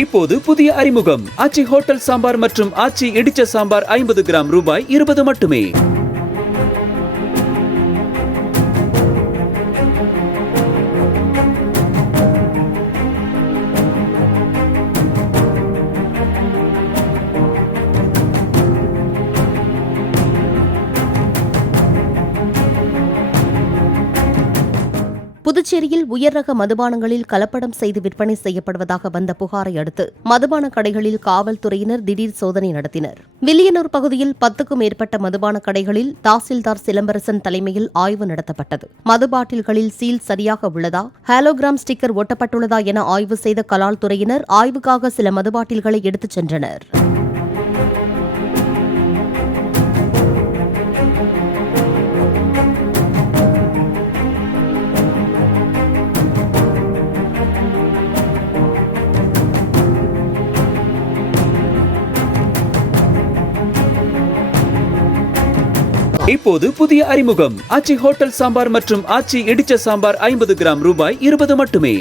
இப்போது புதிய அறிமுகம் ஆச்சி ஹோட்டல் சாம்பார் மற்றும் ஆச்சி இடிச்ச சாம்பார் 50 கிராம் ரூபாய் 20 மட்டுமே. புதுச்சேரியில் உயர் ரக மதுபானங்களில் கலப்படம் செய்து விற்பனை செய்யப்படுவதாக வந்த புகாரை அடுத்து மதுபான கடைகளில் காவல்துறையினர் திடீர் சோதனை நடத்தினர். வில்லியனூர் பகுதியில் 10க்கும் மேற்பட்ட மதுபான கடைகளில் தாசில்தார் சிலம்பரசன் தலைமையில் ஆய்வு நடத்தப்பட்டது. மது பாட்டில்களில் சீல் சரியாக உள்ளதா, ஹாலோகிராம் ஸ்டிக்கர் ஒட்டப்பட்டுள்ளதா என ஆய்வு செய்த கலால் துறையினர் ஆய்வுக்காக சில மது பாட்டில்களை எடுத்துச் சென்றனர். இப்போது புதிய அறிமுகம் ஆச்சி ஹோட்டல் சாம்பார் மற்றும் ஆச்சி இடிச்ச சாம்பார் 50 கிராம் ரூபாய் 20 மட்டுமே.